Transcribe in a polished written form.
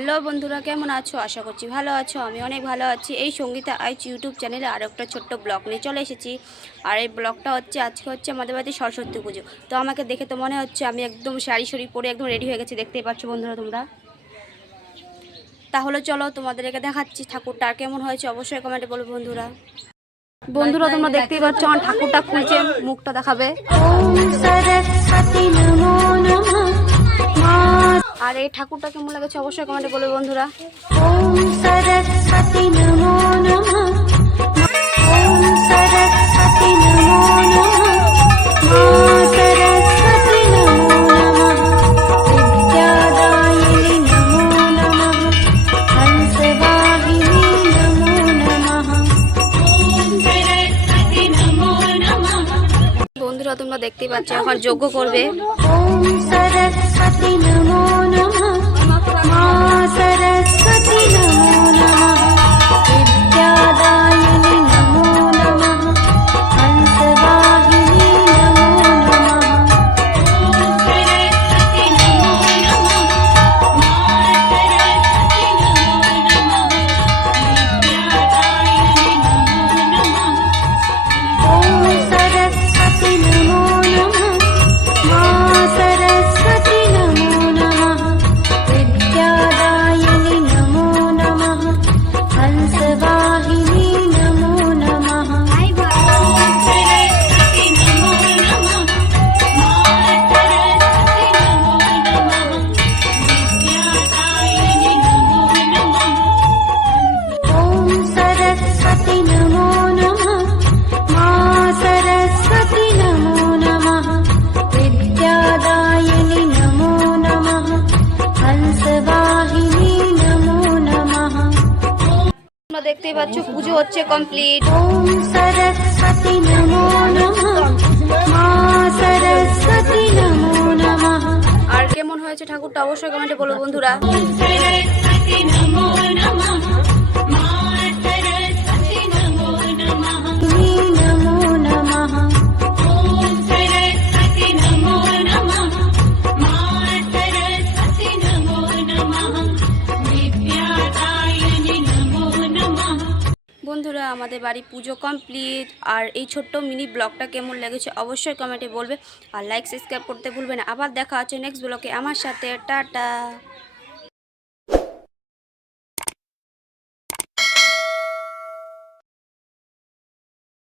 Hello বন্ধুরা, কেমন আছো? আশা করছি ভালো আছো। আমি অনেক ভালো আছি। এই সঙ্গীতা আইচ ইউটিউব চ্যানেলে আরও একটা ছোট্ট ব্লগ নিয়ে চলে এসেছি। আর এই ব্লগটা আজকে হচ্ছে আমাদের বাড়িতে সরস্বতী পুজো। তো আমাকে দেখে তো মনে হচ্ছে আমি একদম শাড়ি পরে একদম রেডি হয়ে গেছি, দেখতেই পাচ্ছ বন্ধুরা তোমরা। তাহলে চলো তোমাদেরকে দেখাচ্ছি ঠাকুরটা আর কেমন হয়েছে অবশ্যই কমেন্টে বলবো বন্ধুরা। বন্ধুরা তোমরা দেখতেই পাচ্ছ আমার ঠাকুরটা খুলছে, মুখটা দেখাবে। আর এই ঠাকুরটা কেমন লাগছে অবশ্যই কমেন্টে বলবে বন্ধুরা। ওম সরস্বতী নমো নমঃ, ওম সরস্বতী নমো নমঃ, মা সরস্বতী নমো নমঃ, বিদ্যাদায়িনী নমো নমঃ, হংসবাহিনী নমো নমঃ, ওম সরস্বতী নমো নমঃ। বন্ধুরা তোমরা দেখতেই পাচ্ছ এখন যজ্ঞ করবে। ওম সরস্বতী নমো নমঃ, মা সরস্বতী নমো নমঃ, বিদ্যাদায়িনী নমো নমঃ, হংসবাহিনী নমো নমঃ, ওম সরস্বতী নমো নমঃ, মা সরস্বতী নমো নমঃ, বিদ্যাদায়িনী নমো নমঃ, ওম সরস্বতী নমো নমঃ, মা সরস্বতী নমো নমঃ, বিদ্যাদায়িনী নমো নমঃ, হংসবাহিনী নমো নমঃ, ওম সরস্বতী নমো নমঃ, মা সরস্বতী নমো নমঃ, বিদ্যাদায়িনী নমো নমঃ, ওম সরস্বতী নমো নমঃ, মা সরস্বতী নমো নমঃ, বিদ্যাদায়িনী নমো নমঃ, হংসবাহিনী নমো নমঃ। তোমরা দেখতেই পাচ্ছ পুজো হচ্ছে কমপ্লিট। ওম সরস্বতী নমো নমঃ, মা সরস্বতী নমো নমঃ। আর কেমন হয়েছে ঠাকুরটা অবশ্যই কমেন্টে বলো বন্ধুরা। ওম সরস্বতী নমো নমঃ, মা সরস্বতী নমো নমঃ, নমো নমঃ, ওম সরস্বতী নমো নমঃ, মা সরস্বতী নমো নমঃ, বিদ্যাদায়িনী নমো নমঃ। বন্ধুরা আমাদের বাড়ি পুজো কমপ্লিট। আর এই ছোট্ট মিনি ব্লগটা কেমন লেগেছে অবশ্যই কমেন্টে বলবে। আর লাইক সাবস্ক্রাইব করতে ভুলবে না। আবার দেখা হচ্ছে নেক্সট ব্লগে আমার সাথে। টাটা।